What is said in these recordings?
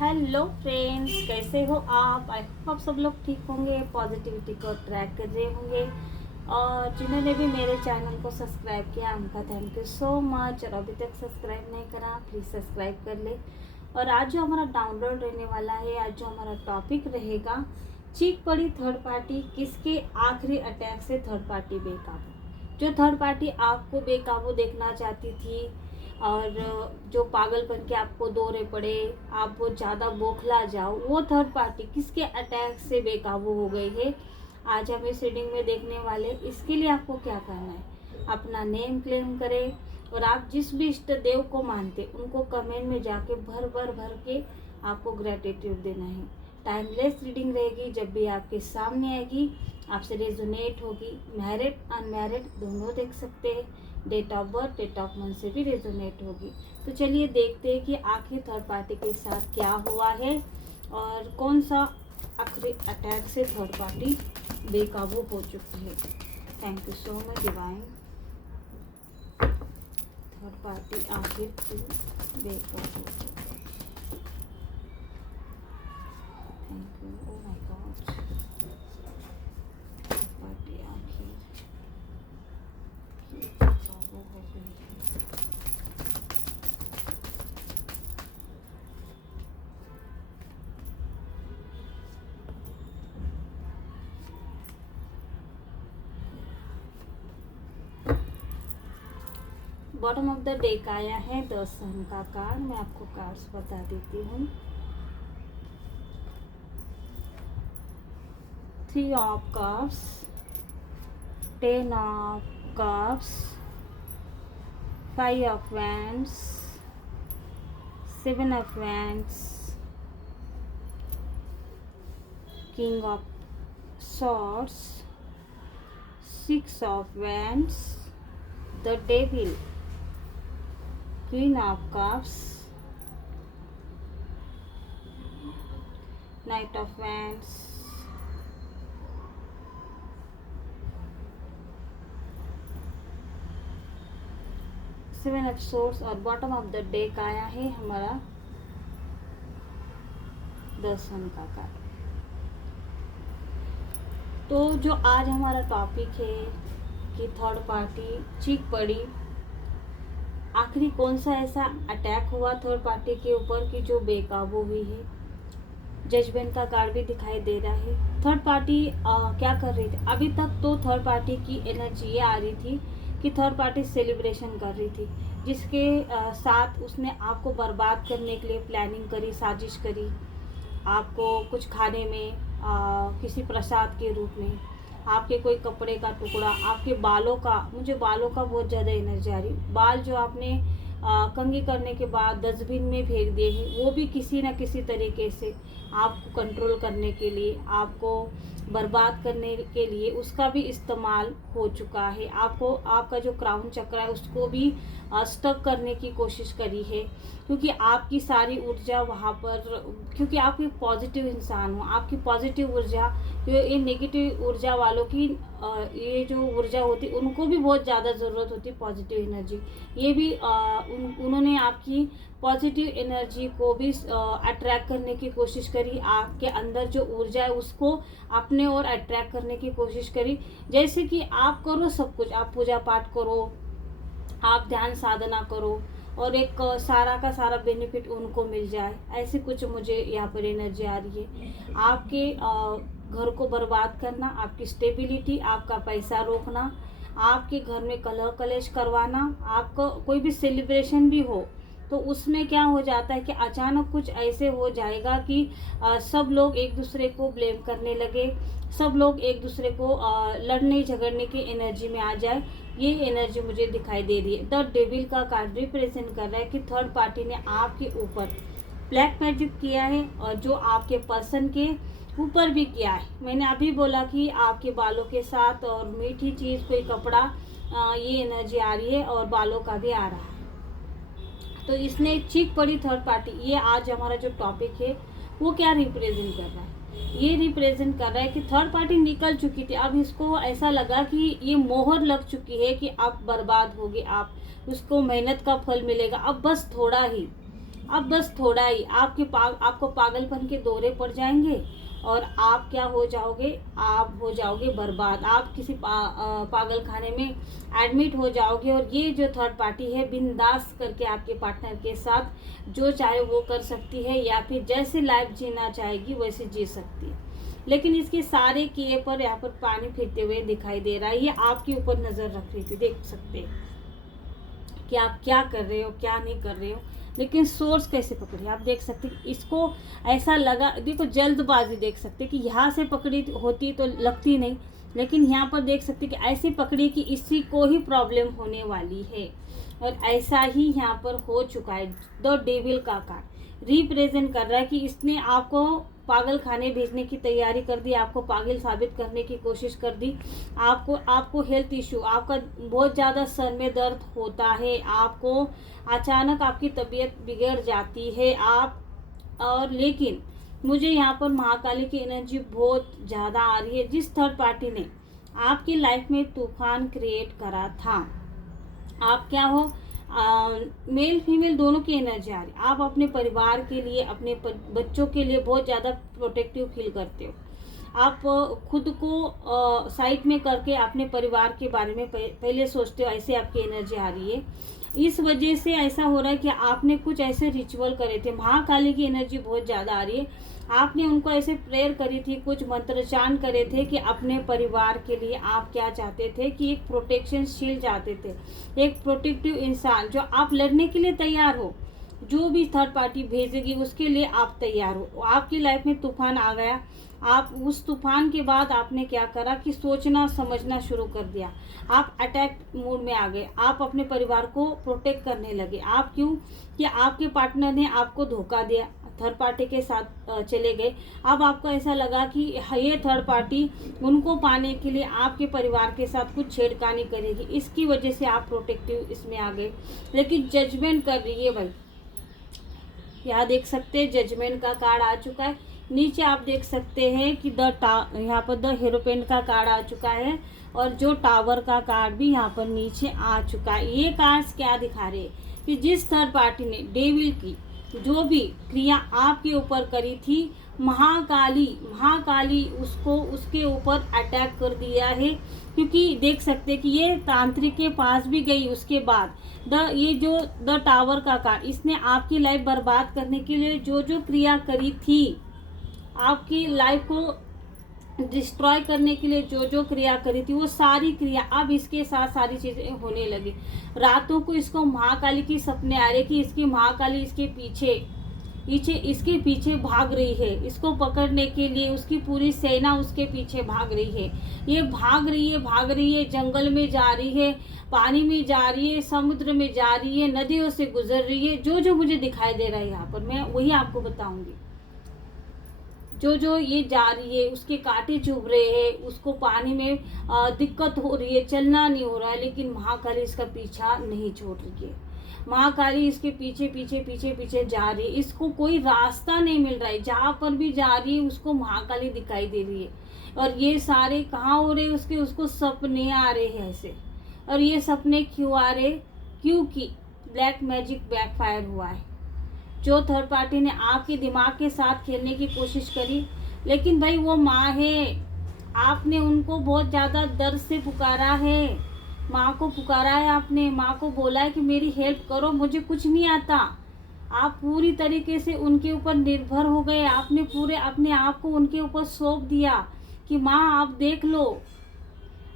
Hello friends, कैसे हो आप? आई होप आप सब लोग ठीक होंगे, पॉजिटिविटी को ट्रैक कर रहे होंगे। और जिन्होंने भी मेरे चैनल को सब्सक्राइब किया उनका थैंक यू सो मच। और अभी तक सब्सक्राइब नहीं करा प्लीज़ सब्सक्राइब कर ले। और आज जो हमारा डाउनलोड रहने वाला है, आज जो हमारा टॉपिक रहेगा, चीख पड़ी थर्ड पार्टी, किसके आखिरी अटैक से थर्ड पार्टी बेकाबू। जो थर्ड पार्टी आपको बेकाबू देखना चाहती थी और जो पागलपन के आपको दौरे पड़े, आप बहुत ज़्यादा बौखला जाओ, वो थर्ड पार्टी किसके अटैक से बेकाबू हो गई है, आज हम इस रीडिंग में देखने वाले। इसके लिए आपको क्या करना है, अपना नेम क्लेम करें और आप जिस भी इष्ट देव को मानते उनको कमेंट में जाके भर भर भर के आपको ग्रेटिट्यूड देना है। टाइमलेस रीडिंग रहेगी, जब भी आपके सामने आएगी आपसे रेजोनेट होगी। मैरिड अनमैरिड दोनों देख सकते हैं, date of birth date of month से भी रेजोनेट होगी। तो चलिए देखते हैं कि आखिर थर्ड पार्टी के साथ क्या हुआ है और कौन सा आखिरी अटैक से थर्ड पार्टी बेकाबू हो चुकी है। Thank you so much divine. Third party आखिर क्यों बेकाबू हो? Thank you. Oh my God, third party आखिर क्यों बेकाबू हो गई है? बॉटम ऑफ द डेक आया है 10 सन का कार्ड। मैं आपको कार्ड्स बता देती हूँ। 3 of cups, 10 of cups, 5 of wands, 7 of wands, king of swords, 6 of wands, the devil, queen of cups, knight of wands, 7 of swords और बॉटम ऑफ द डेक आया है हमारा 10 सन का कार्ड। तो जो आज हमारा टॉपिक है कि थर्ड पार्टी चीख पड़ी, आखिरी कौन सा ऐसा अटैक हुआ थर्ड पार्टी के ऊपर कि जो बेकाबू हुई है। जजमेंट का कार्ड भी दिखाई दे रहा है। थर्ड पार्टी क्या कर रही थी अभी तक? तो थर्ड पार्टी की एनर्जी ये आ रही थी कि थर्ड पार्टी सेलिब्रेशन कर रही थी, जिसके साथ उसने आपको बर्बाद करने के लिए प्लानिंग करी, साजिश करी। आपको कुछ खाने में किसी प्रसाद के रूप में, आपके कोई कपड़े का टुकड़ा, आपके बालों का, मुझे बालों का बहुत ज़्यादा एनर्जी आ रही। बाल जो आपने कंघी करने के बाद डस्टबिन में फेंक दिए हैं, वो भी किसी न किसी तरीके से आपको कंट्रोल करने के लिए, आपको बर्बाद करने के लिए उसका भी इस्तेमाल हो चुका है। आपको आपका जो क्राउन चक्र है उसको भी स्टक करने की कोशिश करी है, क्योंकि आपकी सारी ऊर्जा वहाँ पर, क्योंकि आप एक पॉजिटिव इंसान हो, आपकी पॉजिटिव ऊर्जा, ये नेगेटिव ऊर्जा वालों की ये जो ऊर्जा होती उनको भी बहुत ज़्यादा ज़रूरत होती पॉजिटिव एनर्जी। ये भी उन्होंने आपकी पॉजिटिव एनर्जी को भी अट्रैक्ट करने की कोशिश करी, आपके अंदर जो ऊर्जा है उसको अपने ओर अट्रैक्ट करने की कोशिश करी। जैसे कि आप करो सब कुछ, आप पूजा पाठ करो, आप ध्यान साधना करो और एक सारा का सारा बेनिफिट उनको मिल जाए, ऐसे कुछ मुझे यहाँ पर एनर्जी आ रही है। आपके घर को बर्बाद करना, आपकी स्टेबिलिटी, आपका पैसा रोकना, आपके घर में कलह कलेश करवाना, आपका कोई भी सेलिब्रेशन भी हो तो उसमें क्या हो जाता है कि अचानक कुछ ऐसे हो जाएगा कि सब लोग एक दूसरे को ब्लेम करने लगे, सब लोग एक दूसरे को लड़ने झगड़ने की एनर्जी में आ जाए। ये एनर्जी मुझे दिखाई दे रही है। द डेविल का कार्ड रिप्रेजेंट कर रहा है कि थर्ड पार्टी ने आपके ऊपर ब्लैक मैजिक किया है और जो आपके पर्सन के ऊपर भी किया है। मैंने अभी बोला कि आपके बालों के साथ और मीठी चीज़, कोई कपड़ा, ये एनर्जी आ रही है और बालों का भी आ रहा है। तो इसने चीख पड़ी थर्ड पार्टी, ये आज हमारा जो टॉपिक है वो क्या रिप्रेजेंट कर रहा है? ये रिप्रेजेंट कर रहा है कि थर्ड पार्टी निकल चुकी थी, अब इसको ऐसा लगा कि ये मोहर लग चुकी है कि आप बर्बाद होगे, आप उसको मेहनत का फल मिलेगा, अब बस थोड़ा ही, अब बस थोड़ा ही आपको पागलपन के दौरे पड़ जाएंगे और आप क्या हो जाओगे, आप हो जाओगे बर्बाद। आप किसी पागल खाने में एडमिट हो जाओगे। और ये जो थर्ड पार्टी है बिंदास करके आपके पार्टनर के साथ जो चाहे वो कर सकती है, या फिर जैसे लाइफ जीना चाहेगी वैसे जी सकती है। लेकिन इसके सारे किए पर यहाँ पर पानी फिरते हुए दिखाई दे रहा है। ये आपके ऊपर नजर रख रही थी, देख सकते हैं कि आप क्या कर रहे हो क्या नहीं कर रहे हो। लेकिन सोर्स कैसे पकड़ी आप देख सकते हैं। इसको ऐसा लगा, देखो जल्दबाजी देख सकते कि यहाँ से पकड़ी होती तो लगती नहीं, लेकिन यहाँ पर देख सकते कि ऐसी पकड़ी कि इसी को ही प्रॉब्लम होने वाली है। और ऐसा ही यहाँ पर हो चुका है। द डेविल का कार्ड रिप्रेजेंट कर रहा है कि इसने आपको पागल खाने भेजने की तैयारी कर दी, आपको पागल साबित करने की कोशिश कर दी। आपको हेल्थ इशू, आपका बहुत ज़्यादा सर में दर्द होता है, आपको अचानक आपकी तबीयत बिगड़ जाती है और लेकिन मुझे यहाँ पर महाकाली की एनर्जी बहुत ज़्यादा आ रही है। जिस थर्ड पार्टी ने आपकी लाइफ में तूफान क्रिएट करा था, आप क्या हो, मेल फीमेल दोनों की एनर्जी आ रही। आप अपने परिवार के लिए, अपने बच्चों के लिए बहुत ज़्यादा प्रोटेक्टिव फील करते हो। आप खुद को साइड में करके अपने परिवार के बारे में पहले सोचते हो, ऐसे आपकी एनर्जी आ रही है। इस वजह से ऐसा हो रहा है कि आपने कुछ ऐसे रिचुअल करे थे। महाकाली की एनर्जी बहुत ज़्यादा आ रही है। आपने उनको ऐसे प्रेयर करी थी, कुछ मंत्रोच्चारण करे थे कि अपने परिवार के लिए आप क्या चाहते थे कि एक प्रोटेक्शन शील्ड चाहते थे, एक प्रोटेक्टिव इंसान जो आप लड़ने के लिए तैयार हो। जो भी थर्ड पार्टी भेजेगी उसके लिए आप तैयार हो। आपकी लाइफ में तूफान आ गया, आप उस तूफान के बाद आपने क्या करा कि सोचना समझना शुरू कर दिया। आप अटैक मोड में आ गए, आप अपने परिवार को प्रोटेक्ट करने लगे। आप क्यों कि आपके पार्टनर ने आपको धोखा दिया, थर्ड पार्टी के साथ चले गए। अब आपको ऐसा लगा कि ये थर्ड पार्टी उनको पाने के लिए आपके परिवार के साथ कुछ छेड़खानी करेगी, इसकी वजह से आप प्रोटेक्टिव इसमें आ गए। लेकिन जजमेंट कर रही है भाई, यहाँ देख सकते हैं जजमेंट का कार्ड आ चुका है। नीचे आप देख सकते हैं कि यहाँ पर द हेरोपेन का कार्ड आ चुका है और जो टावर का कार्ड भी यहाँ पर नीचे आ चुका है। ये कार्ड्स क्या दिखा रहे हैं कि जिस थर्ड पार्टी ने डेविल की जो भी क्रिया आपके ऊपर करी थी, महाकाली उसको उसके ऊपर अटैक कर दिया है। क्योंकि देख सकते हैं कि ये तांत्रिक के पास भी गई, उसके बाद ये जो द टावर का कार्ड, इसने आपकी लाइफ बर्बाद करने के लिए जो जो क्रिया करी थी, आपकी लाइफ को डिस्ट्रॉय करने के लिए जो जो क्रिया करी थी, वो सारी क्रिया अब इसके साथ सारी चीजें होने लगी। रातों को इसको महाकाली की सपने आ रहे कि इसकी महाकाली इसके इसके पीछे भाग रही है, इसको पकड़ने के लिए उसकी पूरी सेना उसके पीछे भाग रही है। ये भाग रही है, जंगल में जा रही है, पानी में जा रही है, समुद्र में जा रही है, नदियों से गुजर रही है। जो जो मुझे दिखाई दे रहा है यहाँ पर मैं वही आपको बताऊंगी। जो जो ये जा रही है उसके कांटे चुभ रहे हैं, उसको पानी में दिक्कत हो रही है, चलना नहीं हो रहा है, लेकिन महाकाली इसका पीछा नहीं छोड़ रही है। महाकाली इसके पीछे पीछे जा रही है, इसको कोई रास्ता नहीं मिल रहा है। जहाँ पर भी जा रही है उसको महाकाली दिखाई दे रही है। और ये सारे कहाँ हो रहे उसको सपने आ रहे हैं ऐसे। और ये सपने क्यों आ रहे, क्योंकि ब्लैक मैजिक बैकफायर हुआ है। जो थर्ड पार्टी ने आपके दिमाग के साथ खेलने की कोशिश करी, लेकिन भाई वो माँ है, आपने उनको बहुत ज़्यादा दर्द से पुकारा है, माँ को पुकारा है आपने, माँ को बोला है कि मेरी हेल्प करो, मुझे कुछ नहीं आता। आप पूरी तरीके से उनके ऊपर निर्भर हो गए, आपने पूरे अपने आप को उनके ऊपर सौंप दिया कि माँ आप देख लो,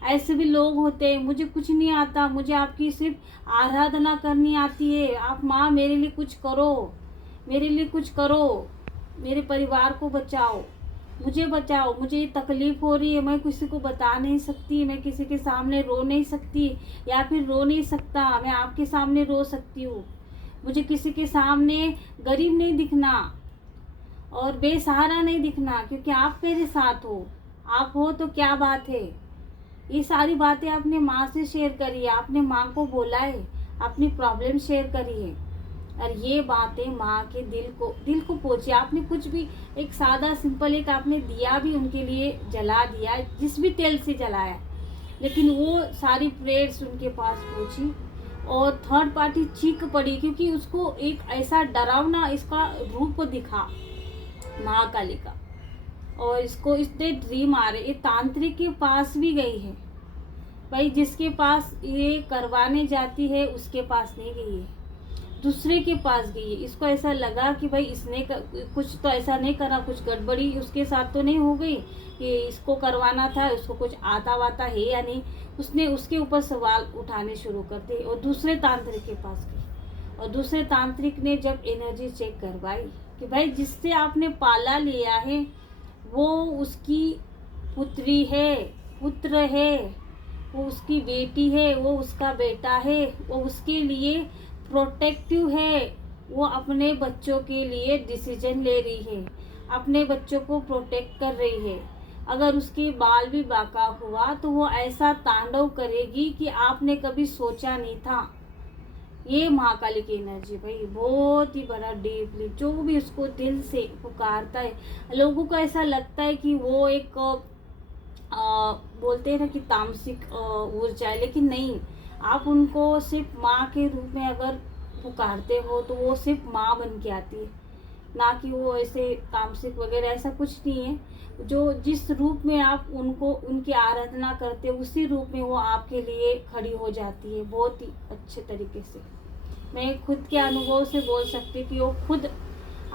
ऐसे भी लोग होते हैं, मुझे कुछ नहीं आता, मुझे आपकी सिर्फ आराधना करनी आती है। आप माँ मेरे लिए कुछ करो, मेरे लिए कुछ करो, मेरे परिवार को बचाओ, मुझे बचाओ, मुझे ये तकलीफ हो रही है, मैं किसी को बता नहीं सकती, मैं किसी के सामने रो नहीं सकती या फिर रो नहीं सकता, मैं आपके सामने रो सकती हूँ। मुझे किसी के सामने गरीब नहीं दिखना और बेसहारा नहीं दिखना, क्योंकि आप मेरे साथ हो, आप हो तो क्या बात है। ये सारी बातें आपने माँ से शेयर करी है, आपने माँ को बोला है, अपनी प्रॉब्लम शेयर करी है और ये बातें माँ के दिल को पहुँची। आपने कुछ भी एक सादा सिंपल एक आपने दिया भी उनके लिए जला दिया, जिस भी तेल से जलाया, लेकिन वो सारी प्रेयर्स उनके पास पहुँची और थर्ड पार्टी चीख पड़ी क्योंकि उसको एक ऐसा डरावना इसका रूप दिखा महाकाली का, और इसको इसने ड्रीम आ रहे, ये तांत्रिक के पास भी गई है भाई, जिसके पास ये करवाने जाती है उसके पास नहीं गई है, दूसरे के पास गई है। इसको ऐसा लगा कि भाई इसने कुछ तो ऐसा नहीं करा, कुछ गड़बड़ी उसके साथ तो नहीं हो गई कि इसको करवाना था, उसको कुछ आता वाता है या नहीं। उसने उसके ऊपर सवाल उठाने शुरू कर दिए और दूसरे तांत्रिक के पास गई, और दूसरे तांत्रिक ने जब एनर्जी चेक करवाई कि भाई जिससे आपने पाला लिया है वो उसकी पुत्री है, पुत्र है, वो उसकी बेटी है, वो उसका बेटा है, वो उसके लिए प्रोटेक्टिव है, वो अपने बच्चों के लिए डिसीजन ले रही है, अपने बच्चों को प्रोटेक्ट कर रही है। अगर उसके बाल भी बाका हुआ तो वो ऐसा तांडव करेगी कि आपने कभी सोचा नहीं था। ये महाकाली की एनर्जी भाई बहुत ही बड़ा डीपली, जो भी उसको दिल से पुकारता है, लोगों को ऐसा लगता है कि वो एक बोलते हैं ना कि तामसिक ऊर्जा है, लेकिन नहीं। आप उनको सिर्फ माँ के रूप में अगर पुकारते हो तो वो सिर्फ माँ बन के आती है, ना कि वो ऐसे तामसिक वगैरह, ऐसा कुछ नहीं है। जो जिस रूप में आप उनको उनकी आराधना करते हो उसी रूप में वो आपके लिए खड़ी हो जाती है, बहुत ही अच्छे तरीके से। मैं खुद के अनुभव से बोल सकती हूँ कि वो खुद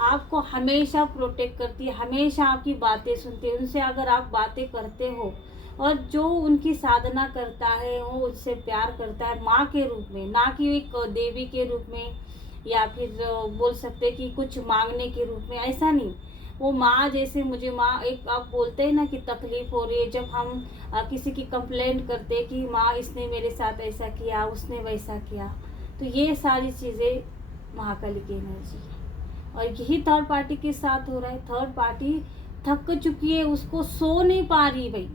आपको हमेशा प्रोटेक्ट करती है, हमेशा आपकी बातें सुनती है। उनसे अगर आप बातें करते हो और जो उनकी साधना करता है वो उससे प्यार करता है माँ के रूप में, ना कि एक देवी के रूप में, या फिर बोल सकते कि कुछ मांगने के रूप में, ऐसा नहीं। वो माँ जैसे मुझे माँ, एक आप बोलते हैं ना कि तकलीफ हो रही है, जब हम किसी की कंप्लेंट करते कि माँ इसने मेरे साथ ऐसा किया, उसने वैसा किया, तो ये सारी चीज़ें महाकाली की एनर्जी है। और यही थर्ड पार्टी के साथ हो रहा है। थर्ड पार्टी थक चुकी है, उसको सो नहीं पा रही भाई,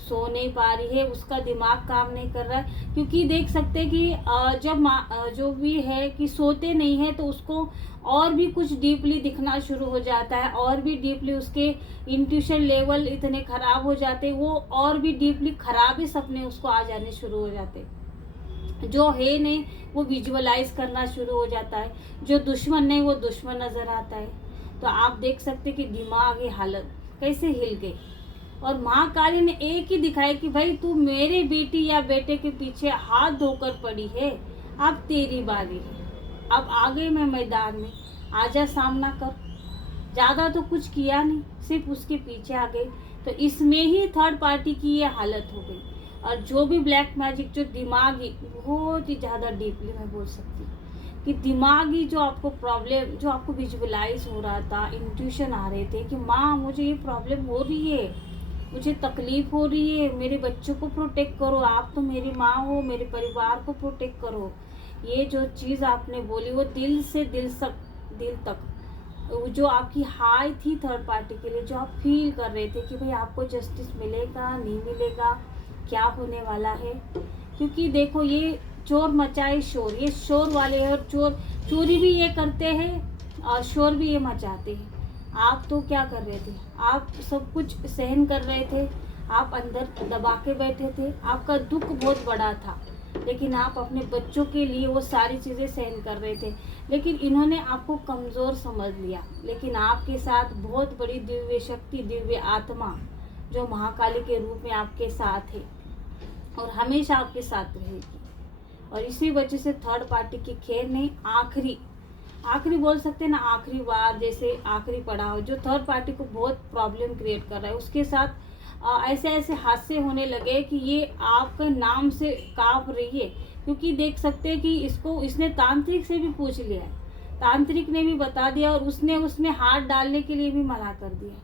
सो नहीं पा रही है, उसका दिमाग काम नहीं कर रहा है। क्योंकि देख सकते हैं कि जब जो भी है कि सोते नहीं है तो उसको और भी कुछ डीपली दिखना शुरू हो जाता है, और भी डीपली उसके इंट्यूशन लेवल इतने खराब हो जाते हैं, वो और भी डीपली खराब ही सपने उसको आ जाने शुरू हो जाते हैं। जो है नहीं वो विजुअलाइज करना शुरू हो जाता है, जो दुश्मन नहीं वो दुश्मन नजर आता है। तो आप देख सकते कि दिमागी हालत कैसे हिल गई। और महाकाली ने एक ही दिखाया कि भाई तू मेरे बेटी या बेटे के पीछे हाथ धोकर पड़ी है, अब तेरी बारी है, अब आगे मैं मैदान में, आजा सामना कर। ज्यादा तो कुछ किया नहीं, सिर्फ उसके पीछे आ गई। तो इसमें ही थर्ड पार्टी की ये हालत हो गई। और जो भी ब्लैक मैजिक, जो दिमागी, बहुत ही ज़्यादा डीपली मैं बोल सकती हूँ कि दिमागी जो आपको प्रॉब्लम, जो आपको विजुअलाइज हो रहा था, इंट्यूशन आ रहे थे कि माँ मुझे ये प्रॉब्लम हो रही है, मुझे तकलीफ हो रही है, मेरे बच्चों को प्रोटेक्ट करो, आप तो मेरी माँ हो, मेरे परिवार को प्रोटेक्ट करो। ये जो चीज़ आपने बोली वो दिल से दिल तक जो आपकी हाई थी थर्ड पार्टी के लिए, जो आप फील कर रहे थे कि भाई आपको जस्टिस मिलेगा नहीं मिलेगा, क्या होने वाला है। क्योंकि देखो ये चोर मचाए शोर, ये शोर वाले हैं, और चोरी भी ये करते हैं और शोर भी ये मचाते हैं। आप तो क्या कर रहे थे, आप सब कुछ सहन कर रहे थे, आप अंदर दबा के बैठे थे, आपका दुख बहुत बड़ा था, लेकिन आप अपने बच्चों के लिए वो सारी चीज़ें सहन कर रहे थे। लेकिन इन्होंने आपको कमज़ोर समझ लिया। लेकिन आपके साथ बहुत बड़ी दिव्य शक्ति, दिव्य आत्मा जो महाकाली के रूप में आपके साथ है और हमेशा आपके साथ रहेगी। और इसी वजह से थर्ड पार्टी की खेल नहीं, आखिरी बोल सकते हैं ना, आखिरी बार, जैसे आखिरी पड़ाव जो थर्ड पार्टी को बहुत प्रॉब्लम क्रिएट कर रहा है, उसके साथ ऐसे ऐसे हादसे होने लगे कि ये आपके नाम से कांप रही है। क्योंकि देख सकते हैं कि इसने तांत्रिक से भी पूछ लिया है, तांत्रिक ने भी बता दिया, और उसने उसमें हाथ डालने के लिए भी मना कर दिया।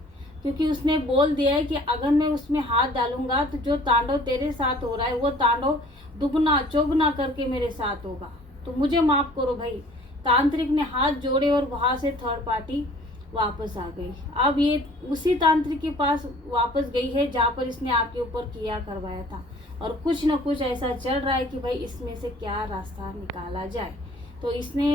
क्योंकि उसने बोल दिया है कि अगर मैं उसमें हाथ डालूंगा तो जो तांडव तेरे साथ हो रहा है वो तांडव दुगना चौगुना करके मेरे साथ होगा, तो मुझे माफ करो भाई। तांत्रिक ने हाथ जोड़े और वहां से थर्ड पार्टी वापस आ गई। अब ये उसी तांत्रिक के पास वापस गई है जहाँ पर इसने आपके ऊपर किया करवाया था, और कुछ न कुछ ऐसा चल रहा है कि भाई इसमें से क्या रास्ता निकाला जाए। तो इसने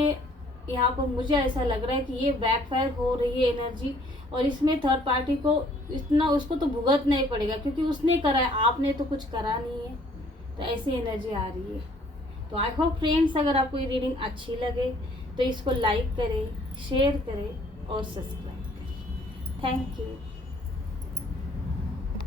यहाँ पर, मुझे ऐसा लग रहा है कि ये बैकफायर हो रही है एनर्जी, और इसमें थर्ड पार्टी को इतना, उसको तो भुगतना ही पड़ेगा, क्योंकि उसने करा है, आपने तो कुछ करा नहीं है। तो ऐसी एनर्जी आ रही है। तो आई होप फ्रेंड्स, अगर आपको ये रीडिंग अच्छी लगे तो इसको लाइक करें, शेयर करें और सब्सक्राइब करें। Thank you.